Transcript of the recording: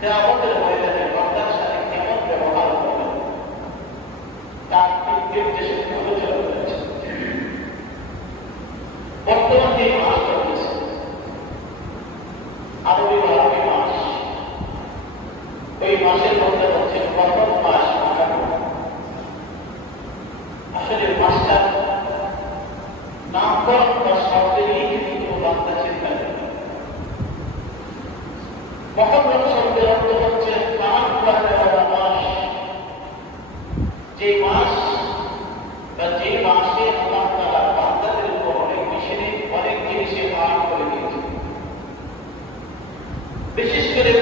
কিয়ামতের ময়দানে বান্দার সাথে কেমন ব্যবহার করবে তার নির্দেশে আলোচনা করেছে। বর্তমান যে মাস চলতেছে আরবি মাস, ওই মাসের মধ্যে হচ্ছে প্রথম মাস মুহররম। আসলে মাসটার নামকরণ বা শব্দেরই কিন্তু বাংলা চিন্তা করে। মুহররম শব্দের অর্থ হচ্ছে কান করা মাস, যে মাস বা যে মাসে আল্লাহ তাআলা বান্দাদের উপর অনেক জিনিসে আইন করে দিয়েছে। বিশেষ করে